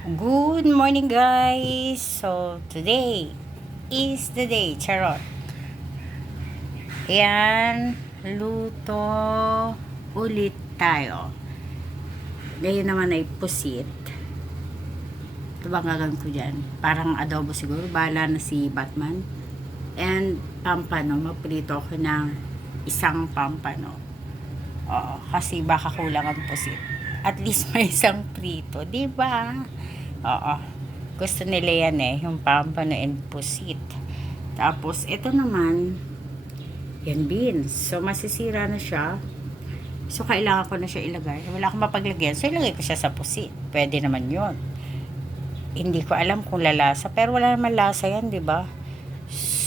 Good morning, guys! So, today is the day. Charot. Ayan, luto ulit tayo. Ngayon naman ay pusit. Ito ba gagawin ko dyan? Parang adobo siguro. Bahala na si Batman. And pampano. Magprito ako ng isang pampano. Oo, kasi baka kulang ang pusit. At least may isang prito. Diba? Oo. Gusto nila yan yung pampano and pusit. Tapos, ito naman, yan beans. So, masisira na siya. So, kailangan ko na siya ilagay. Wala akong mapaglagyan. So, ilagay ko siya sa pusit. Pwede naman yon. Hindi ko alam kung lalasa. Pero wala naman lasa yan, di ba?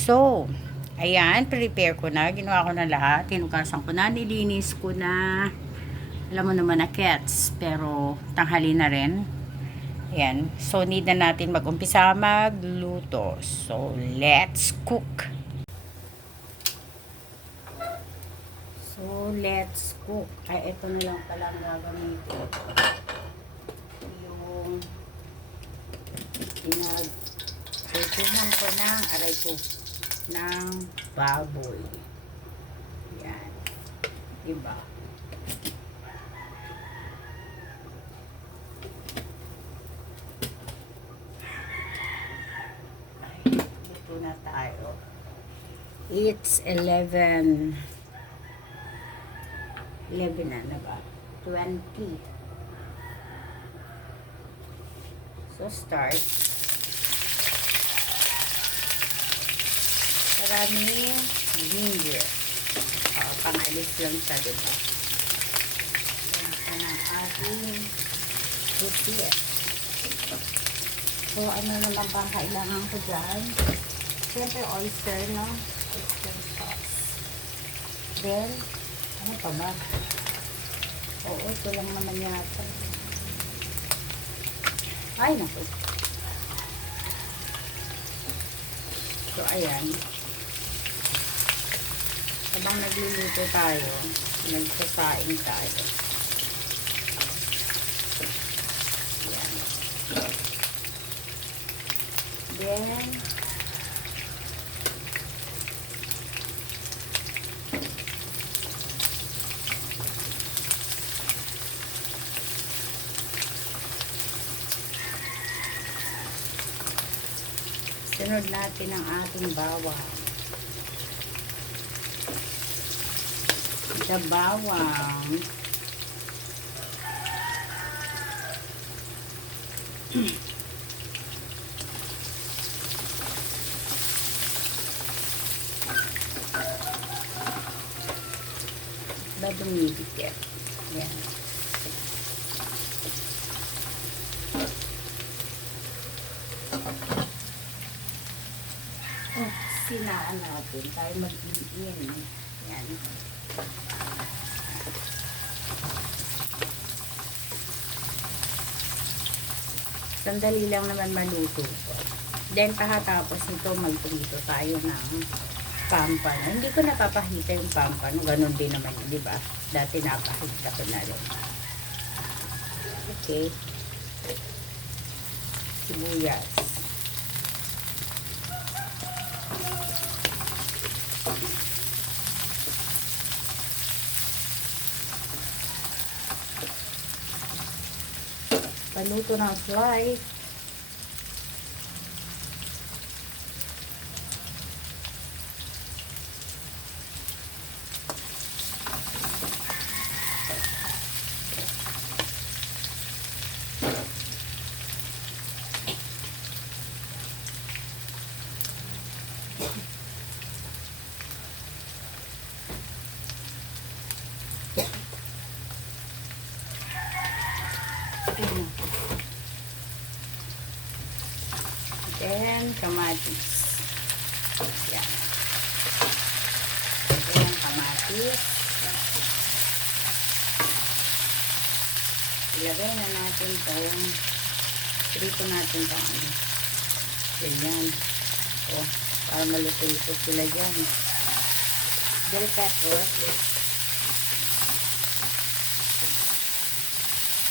So, ayan, prepare ko na. Ginawa ko na lahat. Tinugasan ko na. Nilinis ko na. Alam mo naman na cats. Pero, tanghali na rin. Ayan. So, need na natin mag-umpisa magluto. So, let's cook. So, let's cook. Ay, ito na lang pala ang gagamitin. Yung pinag-tutuhan ko ng aray ko ng baboy. Ayan. Diba? Na tayo. It's 11 na ba? 20. So, start. Maraming ginger. Pang-alis lang siya, diba? Yan ang ating pusit. So, ano naman pang kailangan ko dyan? Siyempre, oyster, no? Oyster sauce. Then, ano pa ba? Oo, ito lang naman yata. Ay, naku. So, ayan. Habang nagluluto tayo, nagsasaing tayo. Ayan. Then, sunod natin ang ating bawang. The bawang. Ba dumidikit. Yan. Sinaan natin tayo mag-in. Yan. Sandali lang naman maluto ko. Then, pagkatapos nito, magprito tayo ng pampano. Hindi ko napapahita yung pampano. Ganon din naman yun, di ba? Dati napahita ko na rin. Okay. Sibuyas. Paluto ng slice. Then, kamatis. Yan. Yan ang kamatis. Ilagay na natin itong prito natin pang ano. Ganyan. O, para maluto-luto sila dyan. Bell pepper.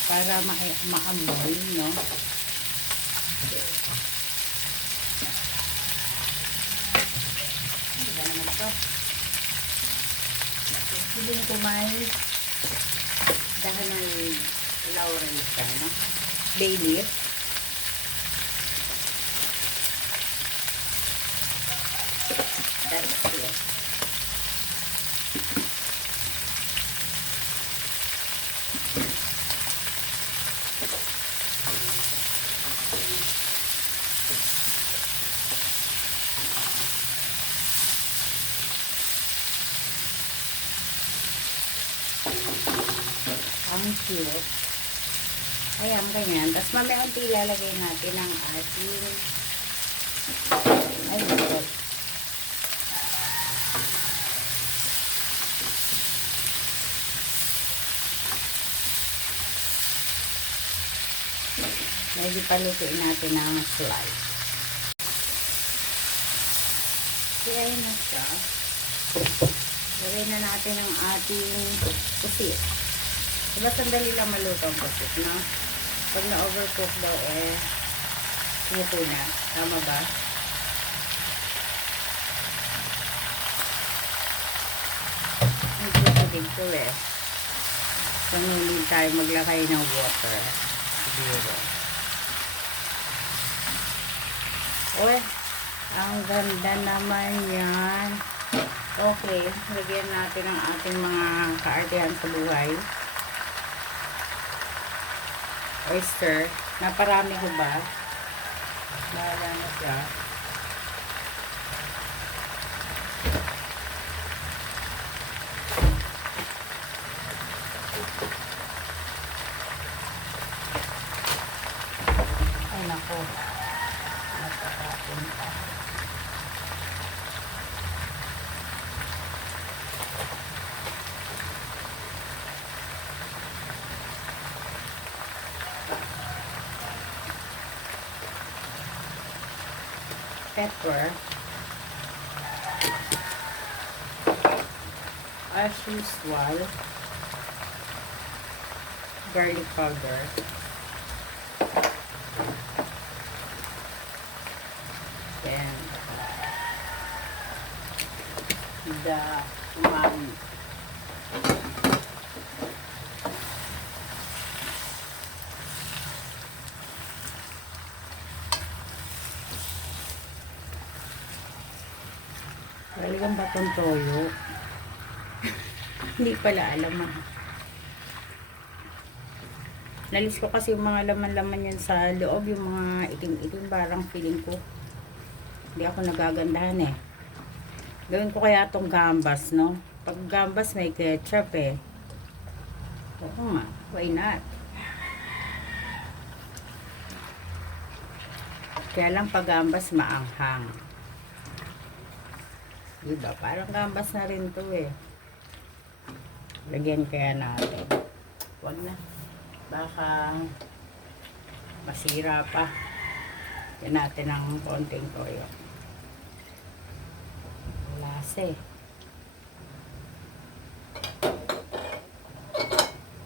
Para maamoy, no? Diba naman ito? Feeling ko may dahil ng laurel siya, no? Bay leaf. That's it. Ang cute. Ayan, ganyan. Tapos mamaya unti ilalagay natin ang ating ay, ito. Medyo palutuin natin ang slice. Kaya yun na siya. Lagay na natin ang ating pusit. Diba sandali lang maluto ang pusit, no? Pag na-overcook daw, sumuko na. Tama ba? Hindi ko So, need tayo maglakay ng water. Siguro. Uy, ang ganda naman yan. Okay, lagyan natin ang ating mga kaartihan sa buhay. Oyster. Naparami ko ba? Bahala na siya. Ay, nako. Napakapin pa. Pepper, as usual, garlic powder, then the umami. Talagang batong toyo. Hindi pala alam ah. Nalis ko kasi yung mga laman-laman yan sa loob, yung mga itim-itim, parang feeling ko hindi ako nagagandahan eh. Gawin ko kaya itong gambas, no? Pag gambas may ketchup eh. Oo nga, why not? Kaya lang pag gambas maanghang. Diba? Parang gambas na rin to eh. Lagyan kaya natin. Huwag na. Baka masira pa. Lagyan natin ng konting toyo. Lasa eh.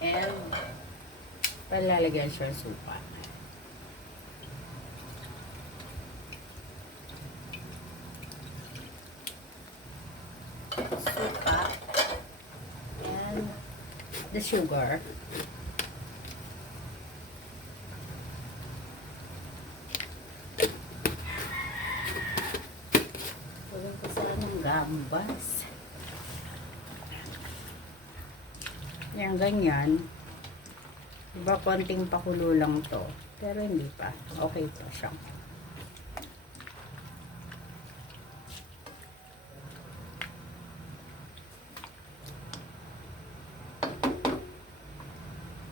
And palalagyan siya ng supa. Supa and the sugar. Walang kasama ng gambas. Yan, ganyan. Diba, konting pakulo lang to. Pero hindi pa. Okay to siya.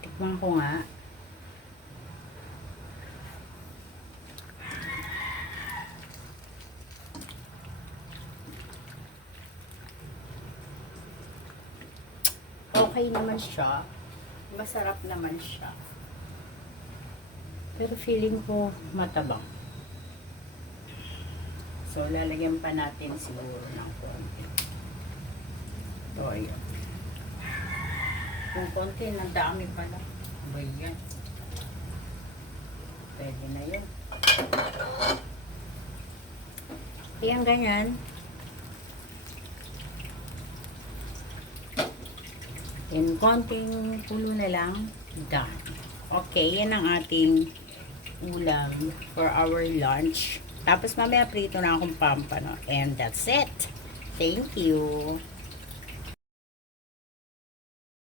Tikman ko nga. Okay naman siya. Masarap naman siya. Pero feeling ko matabang. So, lalagyan pa natin siguro ng konti. Toyo. Kung konti, ang dami pala. Ba yan? Pwede na yun. Yan, ganyan. And konting kulo na lang. Done. Okay, yan ang ating ulam for our lunch. Tapos mamaya prito na akong pampano. And that's it. Thank you.